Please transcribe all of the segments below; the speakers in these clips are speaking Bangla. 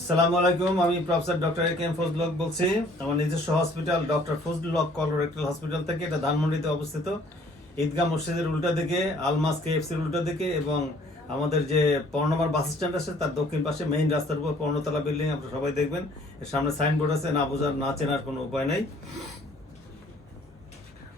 আসসালামু আলাইকুম, আমি professor doctor A K M বলছি। আমার নিজস্ব hospital doctor Fazlul Haque colorectal hospital থেকে, এটা ধানমন্ডিতে অবস্থিত। ঈদগাহ মসজিদের উল্টা দিকে, আলমাস কেএফসির উল্টা দিকে এবং আমাদের যে পর্ণমার বাস স্ট্যান্ড আছে, তার দক্ষিণ পাশে মেইন রাস্তার উপর পর্ণতলা বিল্ডিং আপনারা সবাই দেখবেন। এর সামনে সাইনবোর্ড আছে, না বোঝার, না চেনার কোনো উপায় নেই।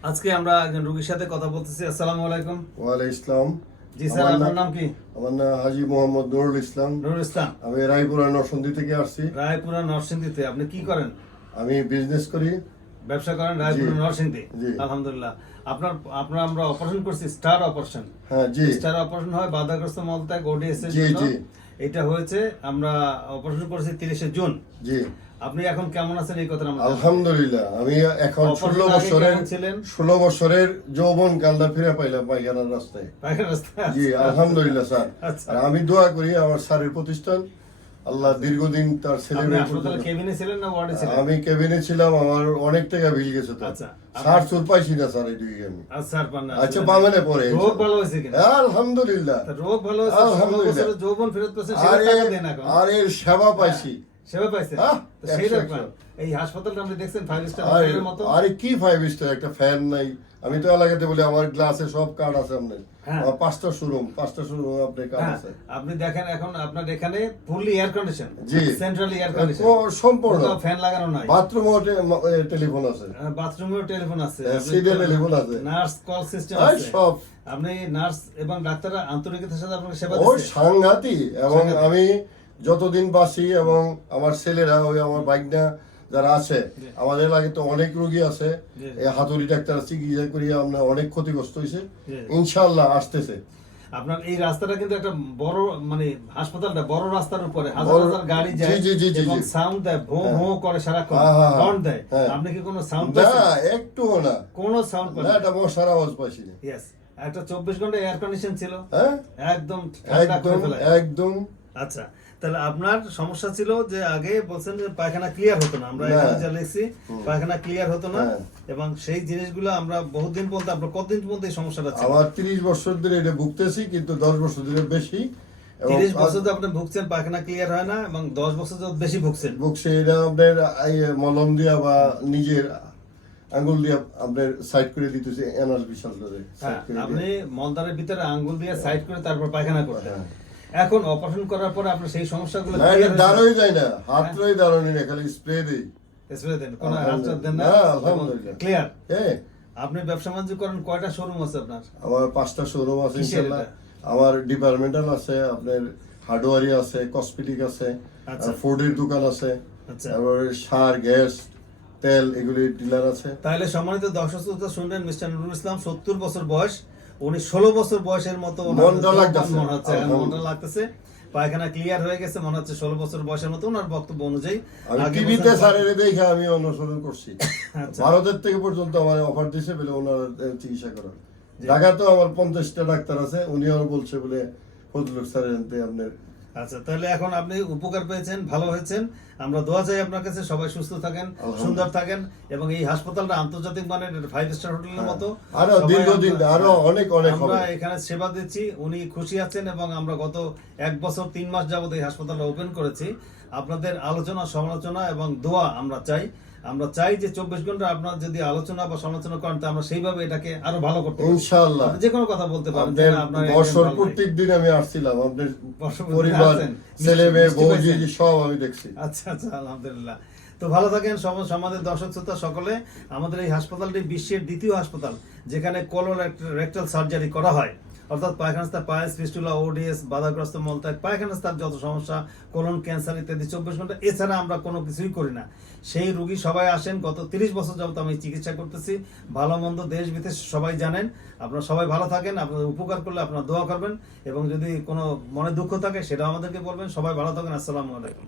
আজকে আমরা একজন রুগীর সাথে কথা বলতেছি। আসসালামু আলাইকুম। ওয়ালাইকুম ইসলাম জি স্যার আপনার নাম- নাম কি? আমার নাম হাজি মোহাম্মদ নুরুল ইসলাম। নুরুল ইসলাম। আমি রায়পুরা নরসন্দী থেকে আসছি। রায়পুরা নরসিংদীতে আপনি কি করেন? আমি বিজনেস করি। ব্যবসা করেন রায়পুর। নরসিংদী? আলহামদুলিল্লাহ। আপনার আপনার আমরা অপারেশন করছি স্টার অপারেশন হ্যাঁ জি। স্টার অপারেশন হয় বাধাগ্রস্ত মলত্যাগ ওডিএস এর জন্য। জি। এটা হয়েছে আমরা অপারেশন করেছি তিরিশে জুন। জি। আপনি এখন কেমন আছেন এই কথা আলহামদুলিল্লাহ আমি এখন ষোলো বছরের ছিলেন? ষোলো বছরের যৌবন কালটা ফিরে পাইলাম পায়খানার রাস্তায়। পায়ের রাস্তায়? জি আলহামদুলিল্লাহ স্যার। আচ্ছা। আমি দোয়া করি আমার স্যারের প্রতিষ্ঠান আল্লাহ দীর্ঘদিন তার ছেলে আমি কেবিনে ছিলাম আমার অনেক টাকা বিল গেছে তো। আচ্ছা। স্যার চুর পাইছি না স্যার আমি আচ্ছা। আচ্ছা পাবেনে পরে রোগ ভালো হয়েছে আলহামদুলিল্লাহ। রোগ ভালো হয়েছে আলহামদুলিল্লাহ। যৌবন ফেরত আর এর- আর সেবা পাইছি। সেবা পাইছেন? হ্যাঁ, সেই এই হাসপাতালটা আপনি দেখছেন ফাইভ স্টার হোটেলের মতো? আরে কি ফাইভ স্টার একটা ফ্যান নাই। আমি তো এলাকাতে বলি আমার গ্লাসে সব কার্ড আছে আপনার। হ্যাঁ। আমার পাঁচটা শোরুম পাঁচটা শোরুম আপনার কার্ড হ্যাঁ, আছে। আপনি দেখেন এখন আপনার এখানে ফুললি এয়ার কন্ডিশন জি। সেন্ট্রাল এয়ার কন্ডিশন সম্পূর্ণ। ফ্যান লাগানো নাই। বাথরুমও টেলিফোন আছে। বাথরুমেও টেলিফোন আছে। হ্যাঁ, সিডে টেলিফোন আছে। নার্স কল সিস্টেম আছে। সব। আপনি নার্স এবং ডাক্তাররা আন্তরিকতার সাথে আপনাকে সেবা ও দিচ্ছে। সাংঘাতিক। এবং আমি যতদিন বাসি এবং আমার ছেলেরা ওই আমার বাইকনা যারা আছে আমাদের এলাকায় তো অনেক রোগী আছে। এই হাতুড়ি ডাক্তার চিকিৎসা করিয়া আমরা অনেক ক্ষতিগ্রস্ত হয়েছে। ইনশাল্লাহ আসতেছে। আপনার এই রাস্তাটা কিন্তু একটা বড় মানে হাসপাতালটা বড় রাস্তার উপরে। হাজার হাজার গাড়ি যায় এবং সাউন্ড দেয় ভো হ্যাঁ। ভো করে সারাক্ষণ। হ্যাঁ, হ্যাঁ। হর্ন দেয়। আপনি কি কোনো সাউন্ড না একটুও না। কোনো সাউন্ড না এটা মশার আওয়াজ পাইছি। ইয়েস একটা চব্বিশ ঘণ্টা এয়ার কন্ডিশন ছিল। একদম ঠান্ডা করে একদম। আচ্ছা। তাহলে আপনার সমস্যা ছিল যে আগে বলছেন যে পায়খানা ক্লিয়ার হতো না। আমরা এখানে যা লিখছি পায়খানা ক্লিয়ার হতো না। হ্যাঁ। এবং সেই জিনিসগুলো আমরা বহুদিন পর্যন্ত কতদিন পর্যন্ত এই সমস্যাটা ছিল? আমার তিরিশ বছর ধরে এটা ভুগতেছি কিন্তু দশ বছর ধরে বেশি। এবং তিরিশ বছর তো আপনি ভুগছেন পায়খানা ক্লিয়ার হয় না এবং দশ বছর তো বেশি ভুগছেন। ভুগছে এটা আপনার মলম দিয়া বা নিজের আঙ্গুল দিয়া আপনার সাইড করে দিতেছে এনার্জ বিশাল ধরে হ্যাঁ করে আপনি। মলদারের ভিতরে আঙ্গুল দিয়ে সাইড করে তারপর পায়খানা করতেন হ্যাঁ। এখন অপারেশন করার পর আপনার সেই সমস্যাগুলো দাঁড়াই যায় না। হাতটাই দাঁড়ানি না খালি স্প্রে দিই। স্প্রে দেন কোনো আলহামদুলিল্লাহ। দেন না। আলহামদুলিল্লাহ। ক্লিয়ার হ্যাঁ। আপনি ব্যবসা বাণিজ্য করেন কয়টা শোরুম আছে আপনার? আমার পাঁচটা শোরুম আছে এটা? আমার ডিপার্টমেন্টাল আছে আপনার হার্ডওয়ারি আছে কসমেটিক আছে আচ্ছা। ফুডের দোকান আছে। আচ্ছা। তারপরে সার গ্যাস তেল এগুলি ডিলার আছে। তাহলে সম্মানিত দর্শক শ্রোতা শুনলেন মিস্টার নুরুল ইসলাম সত্তর বছর বয়স। উনি ষোলো বছর বয়সের মতো। মনে হচ্ছে মনটা লাগতেছে। পায়খানা ক্লিয়ার হয়ে গেছে মনে হচ্ছে ষোলো বছর বয়সের মতো ওনার বক্তব্য অনুযায়ী। আমি টিভিতে স্যারের দেখে আমি অনুসরণ করছি। আচ্ছা। ভারতের থেকে পর্যন্ত আমার অফার দিছে বলে ওনার চিকিৎসা করার। ঢাকাতেও আমার পঞ্চাশটা ডাক্তার আছে উনিও বলছে বলে ফজলুল স্যারের আপনার আচ্ছা তাহলে এখন আপনি উপকার পেয়েছেন ভালো হয়েছেন। আমরা দোয়া চাই আপনার কাছে সবাই সুস্থ থাকেন সুন্দর থাকেন এবং এই হাসপাতালটা আন্তর্জাতিক মানের ফাইভ স্টার হোটেলের মতো। আরও দীর্ঘদিন, আরও অনেক অনেক আমরা এখানে সেবা দিচ্ছি উনি খুশি আছেন এবং আমরা গত এক বছর তিন মাস যাবত এই হাসপাতালটা ওপেন করেছি। আপনাদের আলোচনা সমালোচনা এবং দোয়া আমরা চাই। আমরা চাই যে চব্বিশ ঘণ্টা আপনার যদি আলোচনা বা সমালোচনা করেন তো আমরা সেইভাবে এটাকে আরও ভালো করতে পারি। ইনশাআল্লাহ যে কোনো কথা বলতে পারেন বছর। প্রত্যেক দিন আমি আসছিলাম পরিবার ছেলে মেয়ে পাইছেন? সব আমি দেখছি আচ্ছা আচ্ছা আলহামদুলিল্লাহ তো ভালো থাকেন সমাজের দর্শক শ্রোতা সকলে আমাদের এই হাসপাতালটি বিশ্বের দ্বিতীয় হাসপাতাল যেখানে কলো রেক্টাল সার্জারি করা হয় অর্থাৎ পায়খানাস্তার পায়েস ফিস্টুলা ওডিএস, বাধাগ্রস্ত মলত্যাগ পায়খানাস্তার যত সমস্যা, কোলন, ক্যান্সার ইত্যাদি চব্বিশ ঘণ্টা, এছাড়া আমরা কোনো কিছুই করি না। সেই রুগী সবাই আসেন, গত তিরিশ বছর যাবত আমি চিকিৎসা করতেছি। ভালো মন্দ, দেশ বিদেশ সবাই জানেন। আপনারা সবাই ভালো থাকেন, আপনাদের উপকার করলে আপনারা দোয়া করবেন। এবং যদি কোনো মনে দুঃখ থাকে, সেটাও আমাদেরকে বলবেন। সবাই ভালো থাকেন, আসসালামু আলাইকুম।